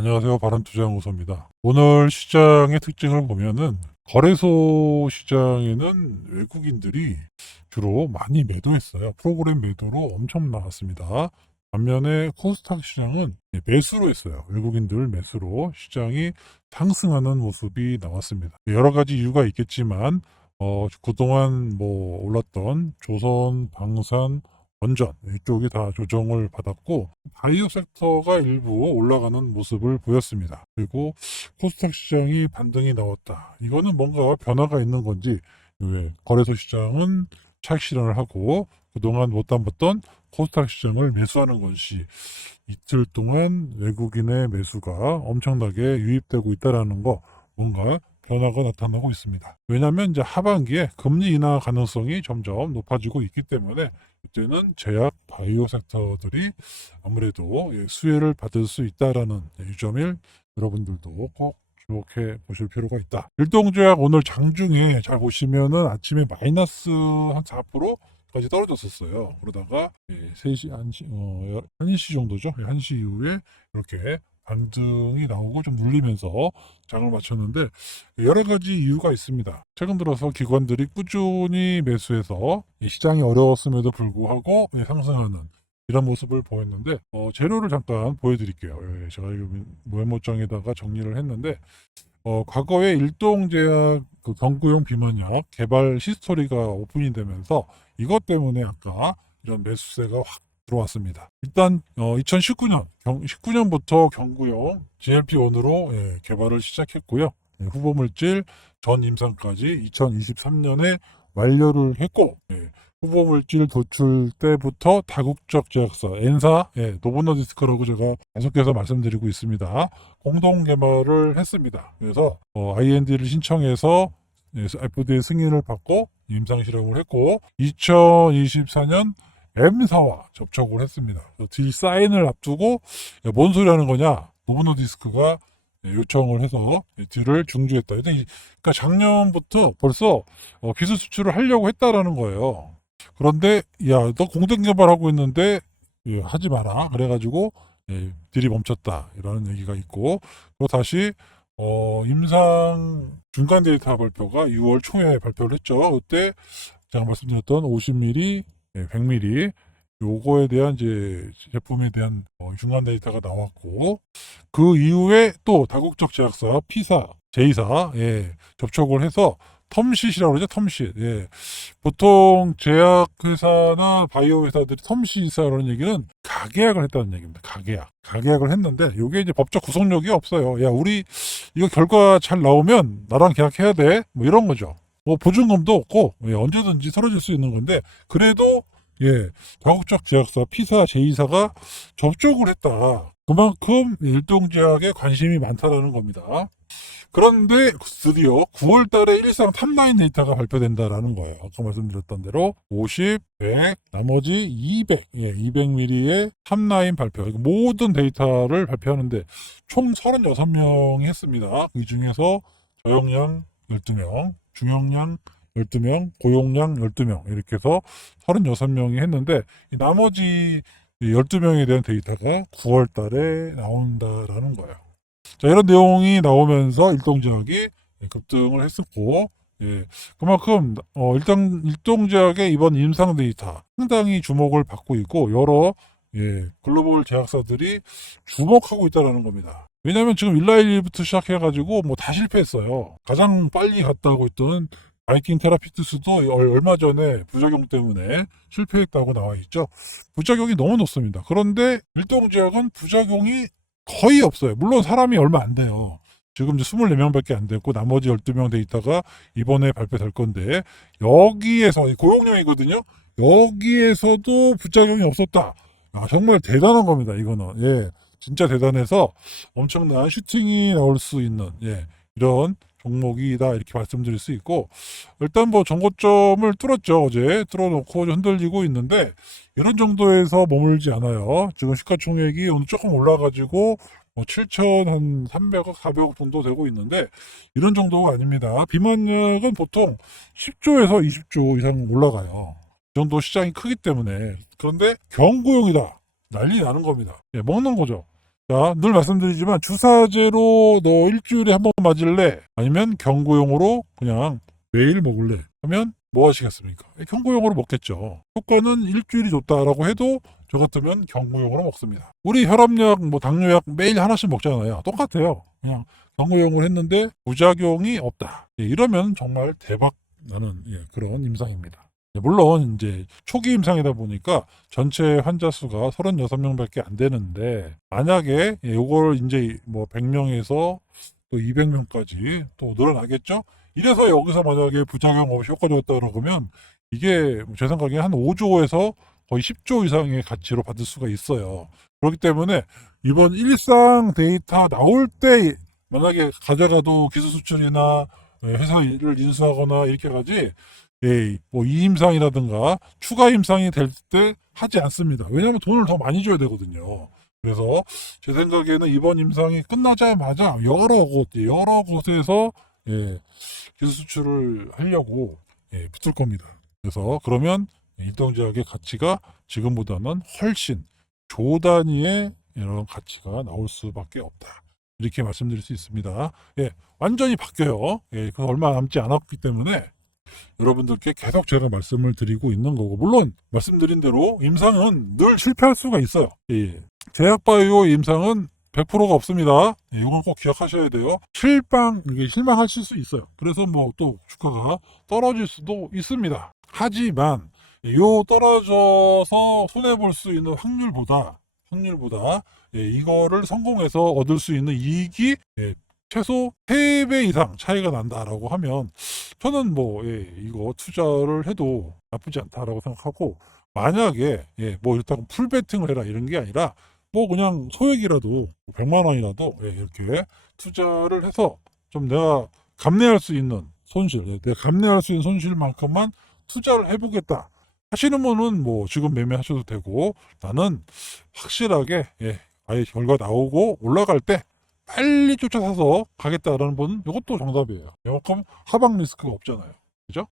안녕하세요. 바람투자연구소입니다. 오늘 시장의 특징을 보면은 거래소 시장에는 외국인들이 주로 많이 매도했어요. 프로그램 매도로 엄청 나왔습니다. 반면에 코스닥 시장은 매수로 했어요. 외국인들 매수로 시장이 상승하는 모습이 나왔습니다. 여러 가지 이유가 있겠지만 그동안 올랐던 조선, 방산, 원전 이쪽이 다 조정을 받았고 바이오 섹터가 일부 올라가는 모습을 보였습니다. 그리고 코스닥 시장이 반등이 나왔다. 이거는 뭔가 변화가 있는 건지 왜 거래소 시장은 차익 실현을 하고 그동안 못 담았던 코스닥 시장을 매수하는 것이 이틀 동안 외국인의 매수가 엄청나게 유입되고 있다는 거 뭔가 변화가 나타나고 있습니다. 왜냐하면 이제 하반기에 금리 인하 가능성이 점점 높아지고 있기 때문에 이때는 제약 바이오 섹터들이 아무래도 수혜를 받을 수 있다라는 이 점을 여러분들도 꼭 기억해 보실 필요가 있다. 일동제약 오늘 장중에 잘 보시면은 아침에 마이너스 한 4%까지 떨어졌었어요. 그러다가 3시, 1시 정도죠. 1시 이후에 이렇게 반등이 나오고 좀 눌리면서 장을 마쳤는데 여러 가지 이유가 있습니다. 최근 들어서 기관들이 꾸준히 매수해서 시장이 어려웠음에도 불구하고 상승하는 이런 모습을 보였는데 재료를 잠깐 보여드릴게요. 제가 메모장에다가 정리를 했는데 과거에 일동제약 그 경구용 비만약 개발 히스토리가 오픈이 되면서 이것 때문에 아까 이런 매수세가 확 들어왔습니다. 일단 2019년 19년부터 경구용 GLP-1으로 개발을 시작했고요. 후보물질 전 임상까지 2023년에 완료를 했고 후보물질 도출 때부터 다국적 제약사 N사 노보노디스크라고 제가 계속해서 말씀드리고 있습니다. 공동 개발을 했습니다. 그래서 IND를 신청해서 FDA 승인을 받고 임상 실험을 했고 2024년 M사와 접촉을 했습니다. 딜 사인을 앞두고 뭔 소리 하는 거냐? 노보노디스크가 요청을 해서 딜을 중지했다. 그러니까 작년부터 벌써 기술 수출을 하려고 했다라는 거예요. 그런데 야, 너 공동 개발하고 있는데 하지 마라. 그래가지고 딜이 멈췄다. 이라는 얘기가 있고 또 다시 임상 중간 데이터 발표가 6월 초에 발표를 했죠. 그때 제가 말씀드렸던 50mm, 100mm 요거에 대한 이제 제품에 대한 중간 데이터가 나왔고 그 이후에 또 다국적 제약사 P사, J사 접촉을 해서 텀쉿이라고 그러죠. 텀쉿. 보통 제약회사나 바이오 회사들이 텀쉿이라는 얘기는 가계약을 했다는 얘기입니다. 가계약. 가계약을 했는데 이게 이제 법적 구속력이 없어요. 야, 우리 이거 결과 잘 나오면 나랑 계약해야 돼. 뭐 이런 거죠. 뭐 보증금도 없고 언제든지 사라질 수 있는 건데 그래도 다국적 제약사 P사, J사가 접촉을 했다. 그만큼 일동제약에 관심이 많다라는 겁니다. 그런데 드디어 9월 달에 일상 탑라인 데이터가 발표된다라는 거예요. 아까 말씀드렸던 대로 50, 100, 나머지 200, 200ml의 탑라인 발표. 모든 데이터를 발표하는데 총 36명이 했습니다. 그 중에서 저용량 12명, 중용량 12명, 고용량 12명 이렇게 해서 36명이 했는데 나머지 12명에 대한 데이터가 9월 달에 나온다라는 거예요. 자, 이런 내용이 나오면서 일동제약이 급등을 했었고, 그만큼 일동제약의 이번 임상 데이터 상당히 주목을 받고 있고 여러 글로벌 제약사들이 주목하고 있다는 겁니다. 왜냐하면 지금 일라일리부터 시작해가지고 뭐 다 실패했어요. 가장 빨리 갔다고 했던 바이킹 테라피트스도 얼마 전에 부작용 때문에 실패했다고 나와 있죠. 부작용이 너무 높습니다. 그런데 일동제약은 부작용이 거의 없어요. 물론 사람이 얼마 안 돼요. 지금 이제 24명밖에 안 됐고 나머지 12명 데이터가 이번에 발표될 건데 여기에서 고용량이거든요. 여기에서도 부작용이 없었다. 아, 정말 대단한 겁니다. 이거는 진짜 대단해서 엄청난 슈팅이 나올 수 있는 이런 종목이다 이렇게 말씀드릴 수 있고 일단 뭐 전고점을 뚫었죠. 어제 뚫어놓고 흔들리고 있는데 이런 정도에서 머물지 않아요. 지금 시가총액이 오늘 조금 올라가지고 7,300억, 400억 정도 되고 있는데 이런 정도가 아닙니다. 비만약은 보통 10조에서 20조 이상 올라가요. 이 정도 시장이 크기 때문에. 그런데 경구용이다. 난리 나는 겁니다. 먹는 거죠. 자, 늘 말씀드리지만 주사제로 너 일주일에 한 번 맞을래? 아니면 경구용으로 그냥 매일 먹을래? 하면 뭐 하시겠습니까? 경구용으로 먹겠죠. 효과는 일주일이 좋다라고 해도 저 같으면 경구용으로 먹습니다. 우리 혈압약, 뭐 당뇨약 매일 하나씩 먹잖아요. 똑같아요. 그냥 경구용을 했는데 부작용이 없다. 예, 이러면 정말 대박 나는 그런 임상입니다. 물론 이제 초기 임상이다 보니까 전체 환자 수가 36명밖에 안 되는데 만약에 이걸 이제 뭐 100명에서 또 200명까지 또 늘어나겠죠? 이래서 여기서 만약에 부작용 없이 효과 좋았다 그러면 이게 제 생각에 한 5조에서 거의 10조 이상의 가치로 받을 수가 있어요. 그렇기 때문에 이번 일상 데이터 나올 때 만약에 가져가도 기술 수출이나 회사 일을 인수하거나 이렇게까지 뭐 이임상이라든가 추가 임상이 될 때 하지 않습니다. 왜냐하면 돈을 더 많이 줘야 되거든요. 그래서 제 생각에는 이번 임상이 끝나자마자 여러 곳에서 기술 수출을 하려고 붙을 겁니다. 그래서 그러면 일동제약의 가치가 지금보다는 훨씬 조 단위의 이런 가치가 나올 수밖에 없다. 이렇게 말씀드릴 수 있습니다. 완전히 바뀌어요. 그 얼마 남지 않았기 때문에 여러분들께 계속 제가 말씀을 드리고 있는 거고, 물론 말씀드린 대로 임상은 늘 실패할 수가 있어요. 제약바이오 임상은 100%가 없습니다. 이건 꼭 기억하셔야 돼요. 이게 실망하실 수 있어요. 그래서 뭐 또 주가가 떨어질 수도 있습니다. 하지만 요 떨어져서 손해볼 수 있는 확률보다 이거를 성공해서 얻을 수 있는 이익이 최소 3배 이상 차이가 난다라고 하면 저는 뭐 이거 투자를 해도 나쁘지 않다라고 생각하고, 만약에 뭐 이렇다고 풀베팅을 해라 이런 게 아니라 뭐 그냥 소액이라도 100만 원이라도 이렇게 투자를 해서 좀 내가 감내할 수 있는 손실만큼만 투자를 해보겠다 하시는 분은 뭐 지금 매매하셔도 되고, 나는 확실하게 아예 결과 나오고 올라갈 때 빨리 쫓아서서 가겠다라는 분은 이것도 정답이에요. 이만큼 하방 리스크가 없잖아요. 그죠?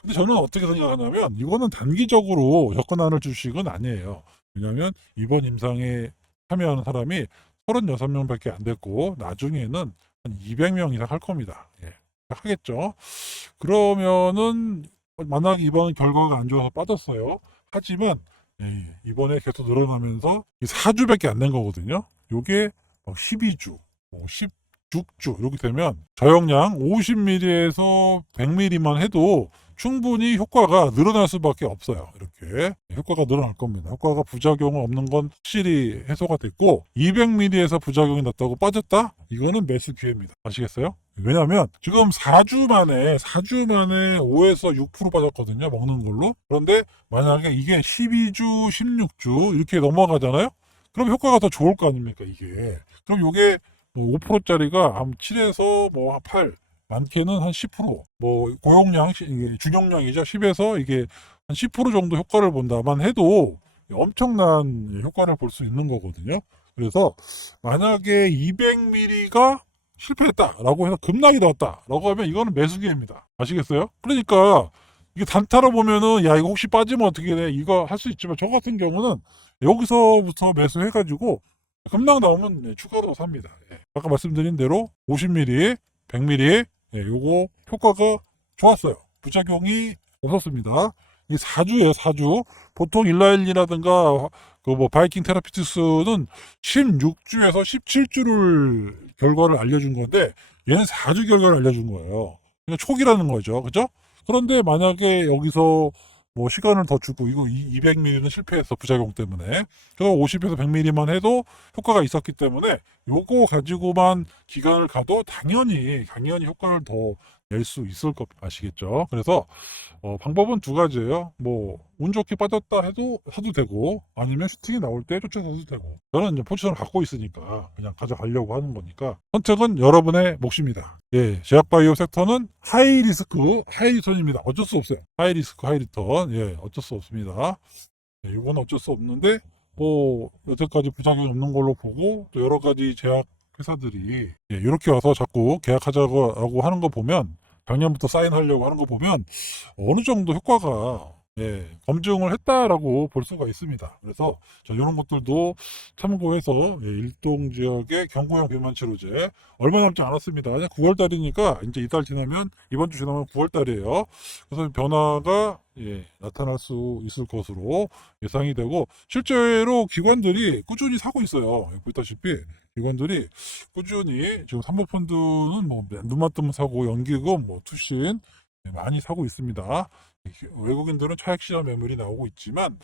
근데 저는 어떻게 생각하냐면 이거는 단기적으로 접근하는 주식은 아니에요. 왜냐하면 이번 임상에 참여하는 사람이 36명밖에 안 됐고 나중에는 한 200명 이상 할 겁니다. 하겠죠. 그러면은 만약에 이번 결과가 안 좋아서 빠졌어요. 하지만 이번에 계속 늘어나면서 4주밖에 안 된 거거든요. 요게 12주, 16주 이렇게 되면 저용량 50ml에서 100ml만 해도 충분히 효과가 늘어날 수밖에 없어요. 이렇게 효과가 늘어날 겁니다. 효과가 부작용은 없는 건 확실히 해소가 됐고, 200ml에서 부작용이 났다고 빠졌다? 이거는 매수 기회입니다. 아시겠어요? 왜냐하면 지금 4주 만에 5에서 6% 빠졌거든요. 먹는 걸로. 그런데 만약에 이게 12주, 16주 이렇게 넘어가잖아요. 그럼 효과가 더 좋을 거 아닙니까, 이게. 그럼 이게 5%짜리가 한 7에서 뭐 8, 많게는 한 10%, 뭐 고용량, 이게 준용량이죠. 10에서 이게 한 10% 정도 효과를 본다만 해도 엄청난 효과를 볼 수 있는 거거든요. 그래서 만약에 200ml가 실패했다라고 해서 급락이 나왔다라고 하면 이거는 매수기회입니다. 아시겠어요? 그러니까 이게 단타로 보면은 야 이거 혹시 빠지면 어떻게 돼? 이거 할 수 있지만 저 같은 경우는 여기서부터 매수해가지고 급락 나오면 추가로 삽니다. 아까 말씀드린 대로 50ml, 100ml 요거 효과가 좋았어요. 부작용이 없었습니다. 이 4주예요, 4주. 보통 일라일리라든가 그 뭐 바이킹 테라피티스는 16주에서 17주를 결과를 알려준 건데 얘는 4주 결과를 알려준 거예요. 그러니까 초기라는 거죠. 그죠? 그런데 만약에 여기서 뭐 시간을 더 주고 이거 200ml는 실패했어 부작용 때문에, 그래서 50에서 100ml만 해도 효과가 있었기 때문에 요거 가지고만 기간을 가도 당연히 효과를 더 낼 수 있을 것 아시겠죠? 그래서 방법은 두 가지예요. 뭐 운 좋게 빠졌다 해도 사도 되고, 아니면 슈팅이 나올 때 쫓아서도 되고. 저는 이제 포지션을 갖고 있으니까 그냥 가져가려고 하는 거니까 선택은 여러분의 몫입니다. 제약바이오 섹터는 하이 리스크 하이 리턴입니다. 어쩔 수 없어요. 하이 리스크 하이 리턴, 어쩔 수 없습니다. 이건 어쩔 수 없는데 뭐 여태까지 부작용이 없는 걸로 보고, 또 여러 가지 제약 회사들이 이렇게 와서 자꾸 계약하자고 하는 거 보면, 작년부터 사인하려고 하는 거 보면 어느 정도 효과가 검증을 했다라고 볼 수가 있습니다. 그래서 이런 것들도 참고해서 일동 지역의 경구형 비만 치료제 얼마 남지 않았습니다. 그냥 9월 달이니까 이제 이달 지나면 이번 주 지나면 9월 달이에요. 그래서 변화가 나타날 수 있을 것으로 예상이 되고 실제로 기관들이 꾸준히 사고 있어요. 보다시피 기관들이 꾸준히 지금 사모펀드는 뭐 눈만 뜨면 사고 연기금, 뭐 투신 많이 사고 있습니다. 외국인들은 차익 실현 매물이 나오고 있지만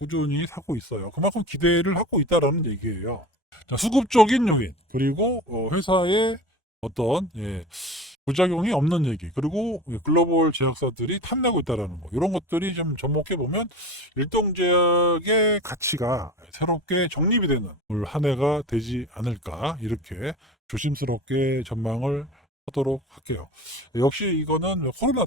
꾸준히 사고 있어요. 그만큼 기대를 하고 있다라는 얘기예요. 자, 수급적인 요인 그리고 회사의 어떤 부작용이 없는 얘기 그리고 글로벌 제약사들이 탐내고 있다라는 거 이런 것들이 좀 접목해 보면 일동제약의 가치가 새롭게 정립이 되는 올 한 해가 되지 않을까 이렇게 조심스럽게 전망을 하도록 할게요. 역시 이거는 코로나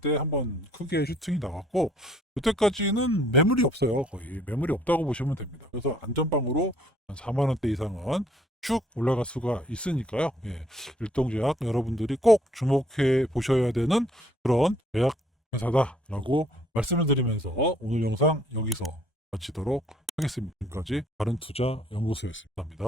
때 한번 크게 슈팅이 나왔고 그때까지는 매물이 없어요. 거의 매물이 없다고 보시면 됩니다. 그래서 안전빵으로 한 4만 원대 이상은 쭉 올라갈 수가 있으니까요. 일동제약 여러분들이 꼭 주목해 보셔야 되는 그런 제약 회사다라고 말씀을 드리면서 오늘 영상 여기서 마치도록 하겠습니다. 지금까지 바른투자연구소였습니다. 감사합니다.